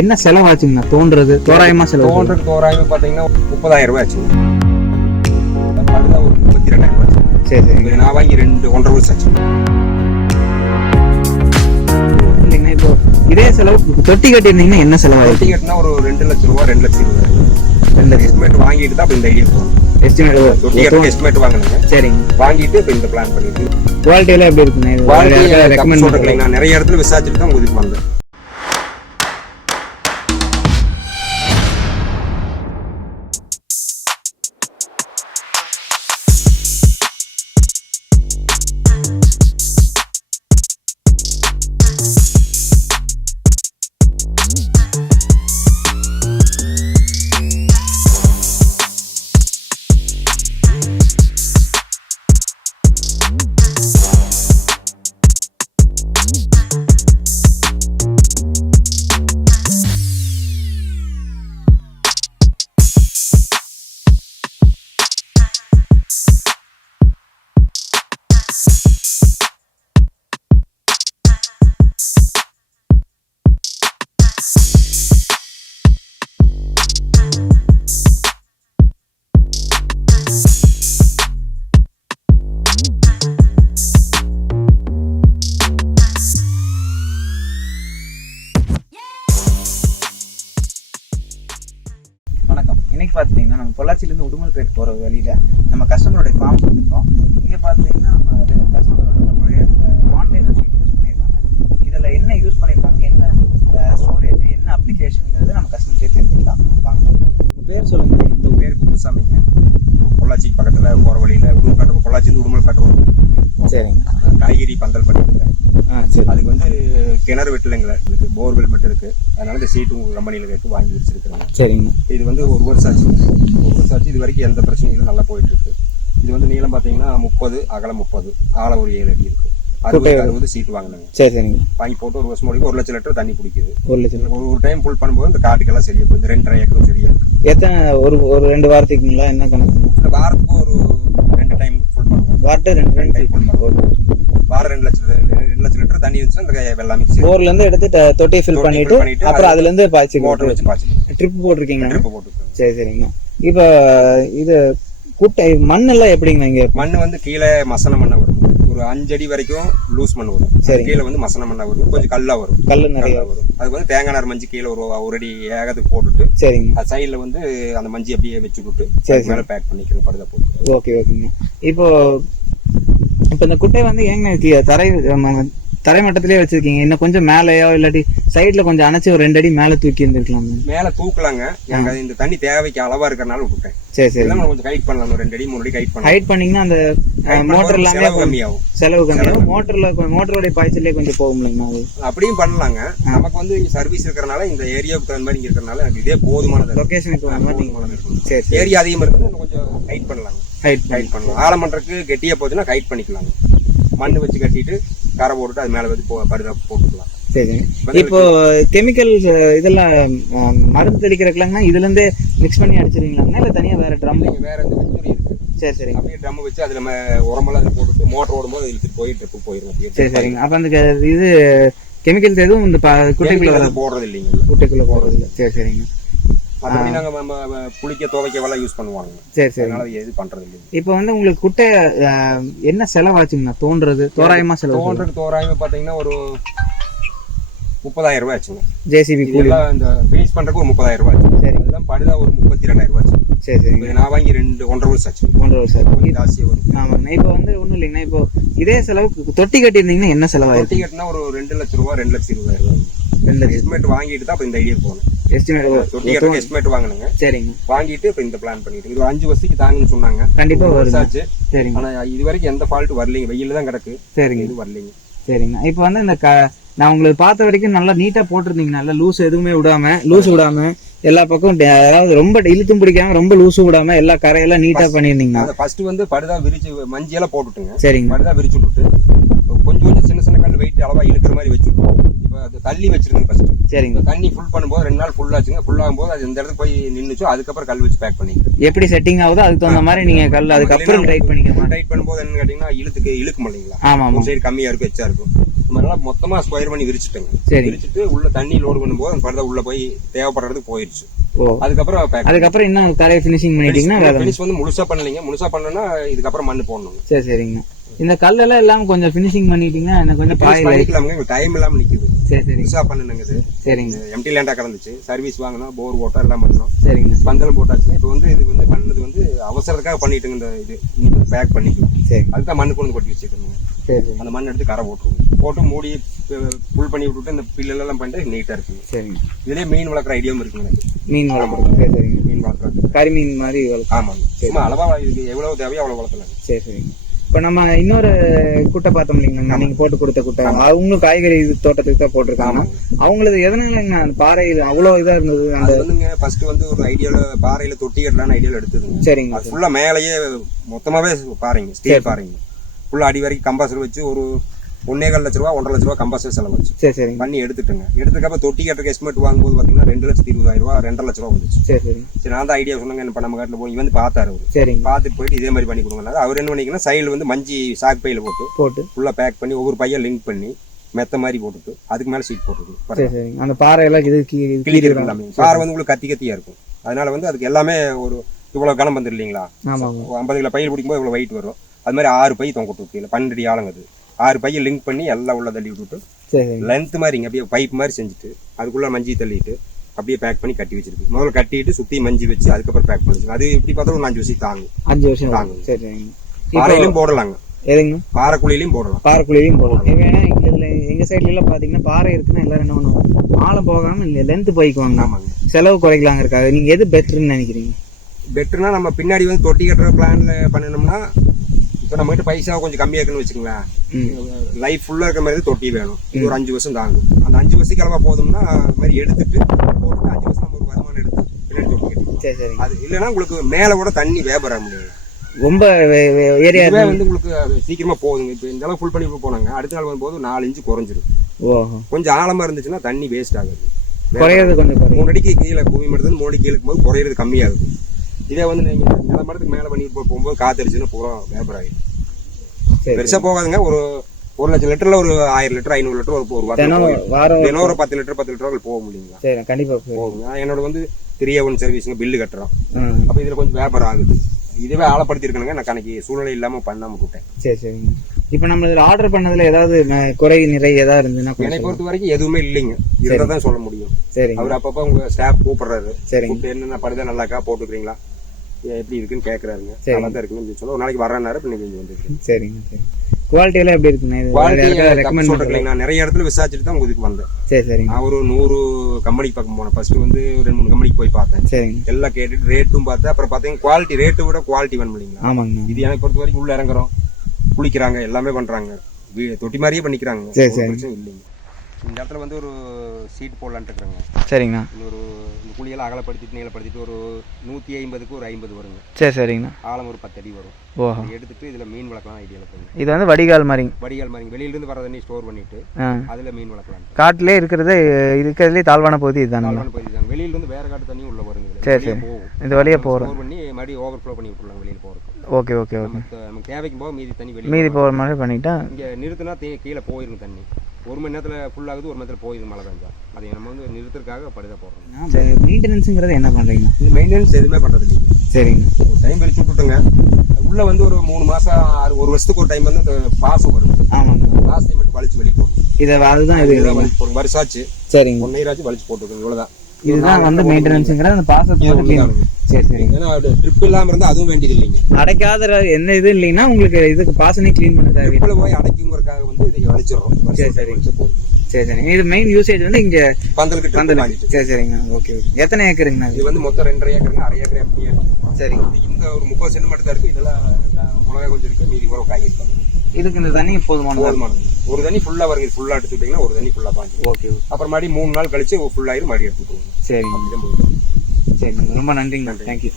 என்ன செலவாச்சுங்கண்ணா? தோன்றது தோராயமா செலவு? தோராயமா பாத்தீங்கன்னா 30,000 ரூபாய் ஆச்சுங்க. அதுதான் ஒரு 32,000 ரூபாய். சரி சரி. நான் வாங்கி 1.5 வருஷம் ஆச்சு. இல்லைங்கண்ணா, இப்போ இதே செலவு தொட்டி கட்டியிருந்தீங்கன்னா என்ன செலவு? தொட்டி கட்டினா ஒரு 2 லட்சம் ரூபாய், 2,20,000. எஸ்டிமேட் வாங்கிட்டு தான் இந்த ஐடியா போகணும். எஸ்டிமேட் வாங்கணுங்க. சரிங்க. வாங்கிட்டு இப்போ இந்த பிளான் பண்ணிட்டு குவாலிட்டி எல்லாம் எப்படி இருக்குண்ணா? குவாலிட்டி ரெக்கமெண்ட் சொல்றேன். நான் நிறைய இடத்துல விசாரிச்சுட்டு தான் உங்களுக்கு வந்தேன். இன்னைக்கு பார்த்தீங்கன்னா நம்ம பொள்ளாச்சியிலேருந்து உடுமல்பேட் போகிற வழியில் நம்ம கஸ்டமருடைய ஃபார்ம் வந்துருக்கோம். இங்கே பார்த்தீங்கன்னா நம்ம கஸ்டமர் வந்து நம்மளுடைய ஆன்லைன் ஷீட் யூஸ் பண்ணியிருக்காங்க. இதில் என்ன யூஸ் பண்ணியிருக்காங்க, என்ன ஸ்டோரேஜ், என்ன அப்ளிகேஷனுங்கிறது நம்ம கஸ்டமர்ஸே தெரிஞ்சுக்கலாம். வாங்க. உங்கள் பேர் சொல்லுங்கள். இந்த பேர் குப்புசாமிங்க. பொள்ளாச்சிக்கு பக்கத்தில் போகிற வழியில் உடுமல்பேட்டை, பொள்ளாச்சியிருந்து உடுமல்பேட்டை ஒரு சரிங்க. காய்கறி பந்தல் பண்ணியிருக்கேன். சரி. அதுக்கு வந்து கிணறு வெட்டலைங்களா, எனக்கு போர்வெல் மட்டும் இருக்குது. அதனால இந்த சீட்டு உங்கள் கம்பெனியில் கேட்டு வாங்கி வச்சிருக்கிறேங்க. சரிங்க. இது வந்து 1 வருஷம் ஆச்சு. 1 வருஷம் ஆச்சு. இது வரைக்கும் எந்த பிரச்சனையும் நல்லா போயிட்டு இருக்கு. இது வந்து நீளம் பார்த்தீங்கன்னா 30, அகலம் 30, ஆழம் ஒரு 7 அடி இருக்கு. 60 சீட் வாங்கினாங்க. சரி சரிங்க. வாங்கி போட்டு 1 வருஷம் முடிக்கும் 1 லட்சம் லிட்டர் தண்ணி பிடிக்குது. 1 லட்சம் ஒரு டைம் ஃபுல் பண்ணும்போது இந்த காட்டுக்கெல்லாம் சரியா போகுது. 2.5 ஏக்கரும் சரியா இருக்கு. எத்தனை ஒரு 2 வாரத்துக்குங்களா? என்ன கணக்கு? வாரத்துக்கு ஒரு 2 டைம் ஃபுல் பண்ணுவோம். வாரத்துக்கு 2 டைம் ஃபுல் பண்ணுவோம். வாரம் 2 லட்சம் லிட்டர் தண்ணி இருந்துச்சுன்னா எல்லாமே போர்ல இருந்து எடுத்து தொட்டியை ஃபில் பண்ணிட்டு அப்புறம் அதுல இருந்து மோட்டர் வச்சு ட்ரிப் போட்டிருக்கீங்க. ட்ரிப் போட்டுருக்கேன். சரி சரிங்க. இப்போ இது குட்டை மண் எல்லாம் எப்படிங்க? இங்க மண் வந்து கீழே மசன மண்ணா வரும். ஒரு 5 அடி வரைக்கும் லூஸ் மண் வரும். சரி. கீழே வந்து மசன மண்ணா வரும். கொஞ்சம் கல்லா வரும். கல்லு நிறைய வரும். அதுக்கு வந்து தேங்காய் நார் மஞ்சி கீழே ஒரு அடி ஏகத்துக்கு போட்டுட்டு சரிங்க. அது சைட்ல வந்து அந்த மஞ்சி அப்படியே வச்சு விட்டு மேல பேக் பண்ணிக்கிறோம். படுதா போட்டு. ஓகே ஓகேங்க. இப்போ இந்த குட்டை வந்து ஏங்க தரை மட்டத்திலேயே வச்சிருக்கீங்க? இன்னும் கொஞ்சம் மேலேயோ இல்லாட்டி சைட்ல கொஞ்சம் அணைச்சு ஒரு 2 அடி மேல தூக்கி இருந்திருக்கலாம். மேல தூக்கலாங்க. இந்த தண்ணி தேவைக்கு அளவா இருக்கறனால விட்டுட்டேன். சரி சரி. கொஞ்சம் ஹைட் பண்ணலாம். 2 அடி 3 அடி ஹைட் பண்ணலாம். ஹைட் பண்ணீங்கன்னா அந்த மோட்டர் எல்லாமே செலவு கம்மியாகும். மோட்டரோட பாய்ச்சலே கொஞ்சம் போகும்லங்க. அப்படியும் பண்ணலாங்க. நமக்கு வந்து சர்வீஸ் இருக்கறனால இந்த ஏரியாவுக்கு தகுந்த மாதிரி இருக்கறனால எனக்கு இதே போதுமானது. லொகேஷனுக்கு சரி. ஏரியா அதிகமா இருக்குது. கொஞ்சம் ஹைட் பண்ணலாங்க. ஹைட் பண்ணலாம். ஆழம் பண்றதுக்கு கெட்டியா போச்சுன்னா ஹைட் பண்ணிக்கலாங்க. மண்ணு வச்சு கட்டிட்டு கரை போட்டுட்டு அது மேல வந்து படுதா போட்டுக்கலாம். சரி. இப்போ கெமிக்கல் இதெல்லாம் மருந்து தெளிக்கிறதுக்குலாங்கன்னா இதுல இருந்தே மிக்ஸ் பண்ணி அடிச்சிருவீங்களா இல்ல தனியா வேற ட்ரம்? வேற எந்த வெஞ்சூரி இருக்கு. சரி சரி. அப்படியே ட்ரம் வச்சு அதுல உரமெல்லாம் அதுல போட்டுட்டு மோட்டர் ஓடும்போது இழுத்துட்டு போய் ட்ரிப்பு போயிடும். சரி சரிங்க. அப்ப அந்த இது கெமிக்கல்ஸ் எதுவும் இந்த குட்டைக்குள்ள போடுறது இல்லைங்க. குட்டைக்குள்ள போடுறது இல்லை. சரி சரிங்க. அப்படி நாங்க புளிக்க துவைக்கவெல்லாம் யூஸ் பண்ணுவாங்க. சரி சரி. அதனால எது பண்றது இல்லை. இப்போ வந்து உங்களுக்கு குட்டை என்ன செலவாச்சுங்கண்ணா? தோன்றது தோராயமா செலவு? தோராயமா பாத்தீங்கன்னா ஒரு 30,000 ரூபாய் ஆச்சுங்க. ஜேசிபி கூலிலாம் இந்த ஃபினிஷ் பண்றதுக்கு ஒரு 30,000 ரூபாய் ஆச்சு. சரி. இதெல்லாம் படுதா ஒரு 32,000 ரூபாய் ஆச்சு. சரி சரி. நான் வாங்கி 1.5 வருஷம் ஆச்சு. 1.5 வருஷம் கொஞ்சம் ஜாஸ்தியாக வரும். ஆமாங்கண்ணா. இப்போ வந்து ஒன்றும் இல்லைங்கண்ணா, இப்போ இதே செலவு தொட்டி கட்டியிருந்தீங்கன்னா என்ன செலவாகும்? தொட்டி கட்டினா ஒரு 2 லட்சம் ரூபாய், 2,20,000 ரூபாய். எஸ்டிமேட் வாங்கிட்டு தான் இந்த ஐடியா போகணும். எஸ்டிமேட் வாங்கணுங்க. சரிங்க. வாங்கிட்டு இப்ப இந்த பிளான் பண்ணிட்டு இது 5 வருஷத்துக்கு தாங்கன்னு சொன்னாங்க. கண்டிப்பா வருஷாச்சு. சரிங்க. ஆனா இது வரைக்கும் எந்த ஃபால்ட் வரலீங்க. வெயில தான் கிடக்கு. சரிங்க. இது வரலீங்க. சரிங்க. இப்போ வந்து இந்த நான் உங்களுக்கு பார்த்த வரைக்கும் நல்லா நீட்டா போட்டிருந்தீங்க. நல்லா லூஸ் எதுவுமே விடாம எல்லா பக்கம் அதாவது ரொம்ப இழுத்தும் பிடிக்காம ரொம்ப லூஸும் விடாம எல்லா கரையெல்லாம் நீட்டா பண்ணிருந்தீங்க. ஃபர்ஸ்ட் வந்து படுதா விரிச்சு மஞ்சியெல்லாம் போட்டுட்டுங்க. சரிங்க. படுதா விரிச்சு விட்டுட்டு கொஞ்சம் சின்ன கல் வெயிட் அளவா இழுக்கிற மாதிரி வச்சுருக்கோம். இப்போ அது தள்ளி வச்சிருந்தேன் ஃபர்ஸ்ட். சரிங்க. தண்ணி ஃபுல் பண்ணும்போது 2 நாள் ஃபுல் ஆச்சுங்க. ஃபுல் ஆகும்போது அது இந்த இடத்துக்கு போய் நின்னுச்சோ அதுக்கப்புறம் கல் வச்சு பேக் பண்ணிக்கிறேன். எப்படி செட்டிங் ஆகுதோ அதுக்கு தகுந்த மாதிரி நீங்க கல் அதுக்கப்புறம் டைட் பண்ணிக்கலாம். டைட் பண்ணும்போது என்ன கேட்டீங்கன்னா இழுக்க முடியல. ஆமா. ஒரு சைடு கம்மியா இருக்கும், எச்சா இருக்கும். நல்லா மொத்தமா ஸ்கொயர் பண்ணி விரிச்சுட்டேங்க. விரிச்சுட்டு உள்ள தண்ணி லோடு பண்ணும்போது அந்த படுதா உள்ள போய் தேவைப்படுறதுக்கு போயிருச்சு. அதுக்கப்புறம் இன்னும் தலையை ஃபினிஷிங் பண்ணிட்டீங்கன்னா ஃபினிஷ் வந்து முழுசா பண்ணலீங்க. முழுசா பண்ணனா இதுக்கப்புறம் மண்ணு போடணும். சரிங்க. இந்த கல்லெல்லாம் எல்லாம் கொஞ்சம் ஃபினிஷிங் பண்ணிட்டீங்கன்னா எனக்கு கொஞ்சம் பண்ணிக்கலாமுங்க. டைம் இல்லாம நிக்குது. சரி. முழுசா பண்ணுங்க. இது சரிங்க. எம்டி லேண்டா கிடந்துச்சு. சர்வீஸ் வாங்கணும், போர் ஓட்டா எல்லாம் பண்ணணும். சரிங்க. பந்தலும் போட்டாச்சு. இப்போ வந்து இது வந்து பண்ணது வந்து அவசரத்துக்காக பண்ணிட்டுங்க. இந்த இது இன்னைக்கு பேக் பண்ணிக்கலாம். சரி. அதுதான் மண்ணு கொண்டு கொட்டி வச்சுக்கணுங்க. சரி. அந்த மண் எடுத்து கரை போட்டுருவோம். போட்டு மூடி புல் பண்ணி விட்டுட்டு இந்த பில்லு எல்லாம் பண்ணிட்டு நீட்டா இருக்குங்க. சரிங்க. இதுலயே மீன் வளர்க்குற ஐடியாவும் இருக்குங்க. மீன் வளர்க்குறது. சரிங்க. மீன் வளர்க்குறது கரிமீன் மாதிரி ஆமாங்க. சும்மா அளவா இதுக்கு எவ்வளவு தேவையோ அவ்வளவு வளர்த்தலாம். சரிங்க. இப்ப நம்ம இன்னொரு குட்டை பார்த்தோம் இல்லைங்களா, நீங்க போட்டு கொடுத்த குட்டை, அவங்களும் காய்கறி தோட்டத்துக்கு தான் போட்டிருக்காங்க. அவங்களுக்கு எதனாலங்க அந்த பாறையில அவ்வளவு இதா இருந்தது? அது வந்துங்க ஃபர்ஸ்ட் வந்து ஒரு ஐடியால பாறையில தொட்டி கட்டலான்னு ஐடியால எடுத்ததுங்க. சரிங்க. அது ஃபுல்லா மேலேயே மொத்தமாவே பாறைங்க, ஸ்டீல் பாறைங்க. ஃபுல்லா அடி வரைக்கும் கம்பாசர் வச்சு ஒரு 1.25 லட்ச ரூபா 1.5 லட்ச ரூபா கம்பாசர் செலவு வச்சு பண்ணி எடுத்துட்டுங்க. எடுத்துக்கப்ப தொட்டி கட்டுறதுக்கு எஸ்டிமேட் வாங்கும்போது பாத்தீங்கன்னா 2,20,000 ரூபா 2.5 லட்ச ரூபா வந்துச்சு. சரி, நான் தான் ஐடியா சொன்னாங்க. என்ன நம்ம காட்டுல போய் வந்து பார்த்தாரு அவரு. பார்த்துட்டு போயிட்டு இதே மாதிரி பண்ணி கொடுங்க. அவர் என்ன பண்ணிக்கணும், சைடுல வந்து மஞ்சி சாக் பையில போட்டு ஃபுல்லா பேக் பண்ணி ஒவ்வொரு பையன் லிங்க் பண்ணி மெத்த மாதிரி போட்டுட்டு அதுக்கு மேல சீட் போட்டுருக்கு. அந்த பாறை எல்லாம் பாறை வந்து உங்களுக்கு கத்தியா இருக்கும். அதனால வந்து அதுக்கு எல்லாமே ஒரு இவ்வளவு கனம் வந்து இல்லைங்களா, 50 கிலோ பையில் பிடிக்கும்போது இவ்வளவு வெயிட் வரும். அது மாதிரி 6 பை தொங்கிட்டு 12 அடி ஆளுங்க. 6 பையை லிங்க் பண்ணி எல்லாம் உள்ள தள்ளி விட்டுட்டு லென்த் மாதிரி அப்படியே பைப் மாதிரி செஞ்சுட்டு அதுக்குள்ள மஞ்சி தள்ளிட்டு அப்படியே பேக் பண்ணி கட்டி வச்சிருக்கு. முதல்ல கட்டிட்டு சுத்தி மஞ்சி வச்சு அதுக்கப்புறம் பேக் பண்ணிச்சு. அது இப்படி பார்த்தாலும் 5 வருஷம் தாங்கும். 5 வருஷம் தாங்கும். பாறையிலும் போடலாங்க. எதுங்க? பாறைக்குழியிலையும் போடலாம். ஏன்னா எங்க சைட்ல எல்லாம் பாத்தீங்கன்னா பாறை இருக்குன்னா எல்லாரும் என்ன பண்ணுவாங்க, ஆழம் போகாம லென்த் போய்க்குவாங்க. செலவு குறைக்கலாங்க இருக்காது. நீங்க எது பெட்டர்ன்னு நினைக்கிறீங்க? பெட்டர்னா நம்ம பின்னாடி வந்து தொட்டி கட்டுற பிளான்ல பண்ணணும்னா இப்போ நம்ம கிட்ட பைசா கொஞ்சம் கம்மியா இருக்குன்னு வச்சுக்கோங்களேன். லைஃப் ஃபுல்லா இருக்கிற மாதிரி தொட்டி வேணும். இது ஒரு 5 வருஷம் தாங்கும். அந்த 5 வருஷத்துக்கு அளவா போதும்னா அது மாதிரி எடுத்துட்டு போட்டு 5 வருஷம் நம்ம ஒரு வருமானம் எடுத்து பின்னாடி தொட்டி கட்டிக்கலாம். அது இல்லைன்னா உங்களுக்கு மேல கூட தண்ணி வேபர முடியாது. ரொம்ப ஏரியாவே வந்து உங்களுக்கு சீக்கிரமா போகுதுங்க. இப்போ இந்த அளவு ஃபுல் பண்ணி போனாங்க அடுத்த நாள் வரும்போது 4 இன்ச்சு குறைஞ்சிரும். கொஞ்சம் ஆழமா இருந்துச்சுன்னா தண்ணி வேஸ்ட் ஆகுது. குறையிறது கொஞ்சம் 3 அடிக்கு கீழே பூமி மட்டத்துல 3 அடி கீழே போது குறையிறது கம்மியாகுது. இதே வந்து நீங்க நில மட்டத்துக்கு மேல பண்ணிட்டு போகும்போது காத்தடிச்சுன்னா பூரா வேப்பர் ஆயிடும். பெருசா போகாதுங்க. ஒரு 1 லட்சம் லிட்டர்ல ஒரு 1000 லிட்டர் 500 லிட்டர் ஒரு தினம் ஒரு 10 லிட்டர் போக முடியுங்களா? கண்டிப்பா போகுங்க. என்னோட வந்து 3A1 சர்வீஸ்ங்க பில்லு கட்டுறோம். அப்ப இதுல கொஞ்சம் வேப்பர் ஆகுது. இதுவே ஆழப்படுத்தி இருக்கணுங்க. நான் கணக்கு சூழ்நிலை இல்லாம பண்ணாம விட்டேன். சரிங்க. இப்ப நம்ம ஆர்டர் பண்ணதுல ஏதாவது குறை நிறை ஏதாவது இருந்துன்னா என்னை பொறுத்த வரைக்கும் எதுவுமே இல்லைங்க. இருந்தாதான் சொல்ல முடியும். சரி. அவர் அப்பப்ப உங்க ஸ்டாஃப் கூப்பிடுறாரு. சரி, என்னென்ன படுதா நல்லாக்கா போட்டுக்கிறீங்களா, எப்படி இருக்குன்னு கேக்குறாருங்க. நல்லா தான் இருக்குன்னு சொல்ல ஒரு நாளைக்கு வர்றேன்னாரு. இப்ப நீங்க வந்துருக்கீங்க. சரிங்க. சரி. குவாலிட்டி எல்லாம் எப்படி இருக்குங்க? நான் நிறைய இடத்துல விசாரிச்சுட்டு தான் இதுக்கு வந்தேன். சரி. நான் ஒரு 100 கம்பெனிக்கு பக்கம் போனேன். ஃபர்ஸ்ட் வந்து 2-3 கம்பெனிக்கு போய் பார்த்தேன். சரி. எல்லாம் கேட்டுட்டு ரேட்டும் பார்த்தேன். அப்புறம் பார்த்தீங்கன்னா குவாலிட்டி ரேட்டை விட குவாலிட்டி வேணும் இல்லைங்களா? ஆமாங்க. இது எனக்கு பொறுத்த வரைக்கும் உள்ள இறங்குறோம், குளிக்கிறாங்க, எல்லாமே பண்றாங்க, தொட்டி மாதிரியே பண்ணிக்கிறாங்க. பிரச்சனை இல்லைங்க. இந்த இடத்துல வந்து ஒரு சீட் போடலான்ட்டு இருக்கிறாங்க. சரிங்கண்ணா. இன்னொரு இந்த குழியெல்லாம் அகலப்படுத்திட்டு நீளப்படுத்திட்டு ஒரு 150க்கு ஒரு 50 வருங்க. சரிங்கண்ணா. ஆழம் ஒரு 10 அடி வரும். எடுத்துட்டு இதுல மீன் வளர்க்கலாம் ஐடியால பண்ணுங்க. இது வந்து வடிகால் மாதிரி வெளியில இருந்து வர தண்ணி ஸ்டோர் பண்ணிட்டு அதுல மீன் வளர்க்கலாம். காட்டிலே இருக்கிறதுலே தாழ்வான பகுதி இதுதான். தாழ்வான பகுதி தான். வெளியில இருந்து வேற காட்டு தண்ணி உள்ள வருங்க. சரி. இந்த வழியா போறோம். ஸ்டோர் பண்ணி மறுபடியும் ஓவர்ஃப்ளோ பண்ணி விட்டுறலாம் வெளியில போறதுக்கு. ஓகே. நமக்கு தேவைக்கும் போக மீதி மீதி போற மாதிரி பண்ணிட்டா இங்க நிறுத்தினா கீழே போயிருங்க தண்ணி. 1 மணி நேரத்துல ஃபுல் ஆகுது, 1 மணி நேரத்துல போயிடும் மழை பெஞ்சா. அதை நம்ம வந்து நிறுத்துறதுக்காக படுதா போடுறோம். மெயின்டெனன்ஸ்ங்கிறது என்ன பண்றீங்க? இது மெயின்டெனன்ஸ் எதுவுமே பண்றது இல்லைங்க. சரிங்க. ஒரு டைம் பிரிச்சு விட்டுட்டுங்க. உள்ள வந்து ஒரு 3 மாசம் 1 வருஷத்துக்கு ஒரு டைம் வந்து பாசம் வரும். ஆமாங்க. பாசத்தை மட்டும் வலிச்சு வெளியே போடும். அதுதான் இது வருஷாச்சு. சரிங்க. 1 இயர் ஆச்சு வலிச்சு போட்டுருக்கோம். இவ்வளவுதான். இதுதான் வந்து மெயின்டெனன்ஸ்ங்கிறது அந்த பாசத்தை. சரி. ஏன்னா ட்ரிப் இல்லாம இருந்தா அதுவும் வேண்டியது இல்லைங்க. அடைக்காத என்ன இது இல்லைன்னா உங்களுக்கு இதுக்கு பாசனை கிளீன் பண்ண தேவை. இப்ப போய் அடைக்குங்கிறதுக்காக வந்து இதை அழிச்சிடறோம். சரி. இது மெயின் யூசேஜ் வந்து இங்க பந்தலுக்கு. சரிங்க. ஓகே. எத்தனை ஏக்கருங்கண்ணா? இது வந்து மொத்தம் 2.5 ஏக்கருங்க. 1/2 ஏக்கர் எப்படியா? சரிங்க. இந்த ஒரு 30 சென்ட் மட்டும் தான் இருக்கு. இதெல்லாம் மிளகாய் கொஞ்சம் இருக்கு, மீதி கூட காய் இருக்கு. இதுக்கு இந்த தண்ணி போதுமானது. ஒரு தண்ணி ஃபுல்லா வருங்க. ஃபுல்லா எடுத்துக்கிட்டீங்கன்னா ஒரு தண்ணி ஃபுல்லா பாஞ்சு. ஓகே. அப்புறம் மறுபடியும் 3 நாள் கழிச்சு ஃபுல்லாயிரும், மறுபடியும் எடுத்துக்குவோம். சரிங்க. சரி, ரொம்ப நன்றிங்க. தேங்க்யூ.